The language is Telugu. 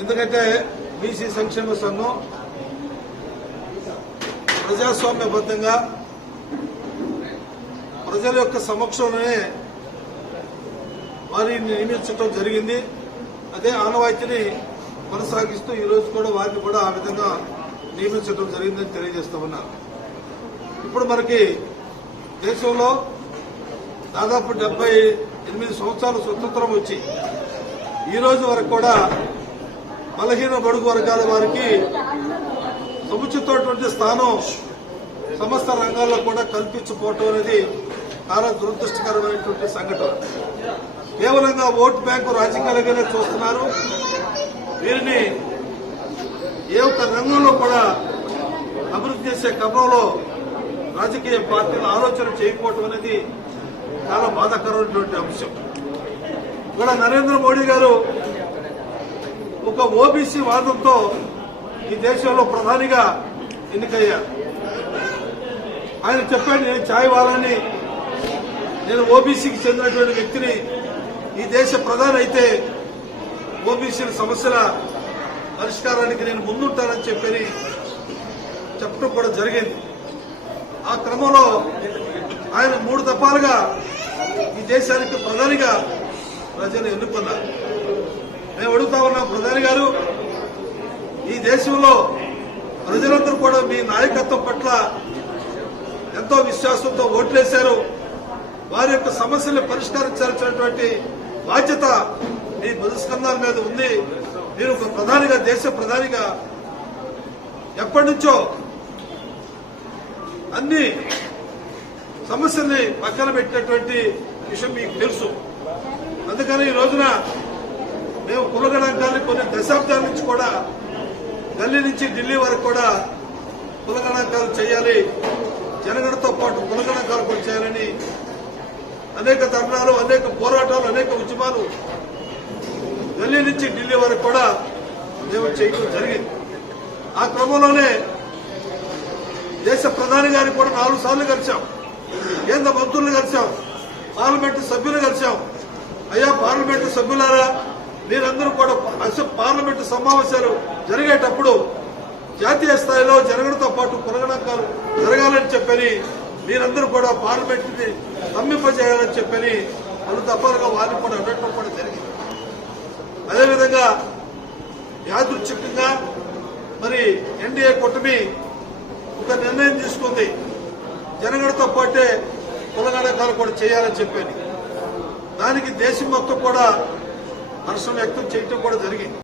ఎందుకంటే బీసీ సంక్షేమ సంఘం ప్రజాస్వామ్యబద్ధంగా ప్రజల యొక్క సమక్షంలోనే వారిని నియమించడం జరిగింది. అదే ఆనవాయితీని కొనసాగిస్తూ ఈ రోజు కూడా వారిని కూడా ఆ విధంగా నియమించడం జరిగిందని తెలియజేస్తా ఉన్నారు ఇప్పుడు మనకి దేశంలో దాదాపు డెబ్బై ఎనిమిది సంవత్సరాలు స్వతంత్రం వచ్చి ఈ రోజు వరకు కూడా బలహీన బడుగు వర్గాల వారికి సముచితమైనటువంటి స్థానం సమస్త రంగాల్లో కూడా కల్పించుకోవటం అనేది చాలా దురదృష్టకరమైనటువంటి సంఘటన. కేవలంగా ఓటు బ్యాంకు రాజకీయాలుగానే చూస్తున్నారు. వీరిని ఏ ఒక్క రంగంలో కూడా అభివృద్ధి చేసే క్రమంలో రాజకీయ పార్టీలు ఆలోచన చేయకపోవటం అనేది చాలా బాధాకరమైనటువంటి అంశం. ఇక్కడ నరేంద్ర మోడీ గారు ఒక ఓబీసీ వాదంతో ఈ దేశంలో ప్రధానిగా ఎన్నికయ్యారు ఆయన చెప్పాడు నేను ఛాయ్ వాళ్ళని నేను ఓబీసీకి చెందినటువంటి వ్యక్తిని ఈ దేశ ప్రధాని అయితే ఓబీసీల సమస్యల పరిష్కారానికి నేను ముందుంటానని చెప్పని చెప్పడం కూడా జరిగింది. ఆ క్రమంలో ఆయన మూడు దఫాలుగా ఈ దేశానికి ప్రధానిగా ప్రజలు ఎన్నుకున్నారు. మేము అడుగుతా ఉన్నాం ప్రధాని గారు. ఈ దేశంలో ప్రజలందరూ కూడా మీ నాయకత్వం పట్ల ఎంతో విశ్వాసంతో ఓట్లేశారు. వారి యొక్క సమస్యలు పరిష్కరించాల్సినటువంటి బాధ్యత మీ బదుస్కంధాల మీద ఉంది. మీరు ఒక ప్రధానిగా దేశ ప్రధానిగా ఎప్పటి నుంచో అన్ని సమస్యల్ని పక్కన పెట్టినటువంటి విషయం మీకు తెలుసు. అందుకని ఈ రోజున దశాబ్దాల నుంచి కూడా ఢిల్లీ నుంచి ఢిల్లీ వరకు కూడా కులగణాంకాలు చేయాలి. జనగణతో పాటు కులగణాంకాలు కూడా చేయాలని అనేక ధర్నాలు అనేక పోరాటాలు అనేక ఉద్యమాలు గల్లీ నుంచి ఢిల్లీ వరకు కూడా మేము చేయడం జరిగింది. ఆ క్రమంలోనే దేశ ప్రధాని గారిని కూడా నాలుగు సార్లు కలిశాం. కేంద్ర మంత్రులు కలిశాం. పార్లమెంటు సభ్యులు కలిశాం. అయ్యా పార్లమెంటు సభ్యులారా మీరందరూ కూడా అసలు పార్లమెంటు సమావేశాలు జరిగేటప్పుడు జాతీయ స్థాయిలో జరగడంతో పాటు పునగణాంకాలు జరగాలని చెప్పని మీరందరూ కూడా పార్లమెంట్ని స్తంభింపజేయాలని చెప్పని వాళ్ళు దఫాలుగా వారిని కూడా అడగడం కూడా జరిగింది. అదేవిధంగా యాదృచ్ఛికంగా మరి ఎన్డీఏ కూటమి ఒక నిర్ణయం తీసుకుంది. జనగణతో పాటే కులగణకాలు కూడా చేయాలని చెప్పాను. దానికి దేశం మొత్తం కూడా హర్షం వ్యక్తం చేయటం కూడా జరిగింది.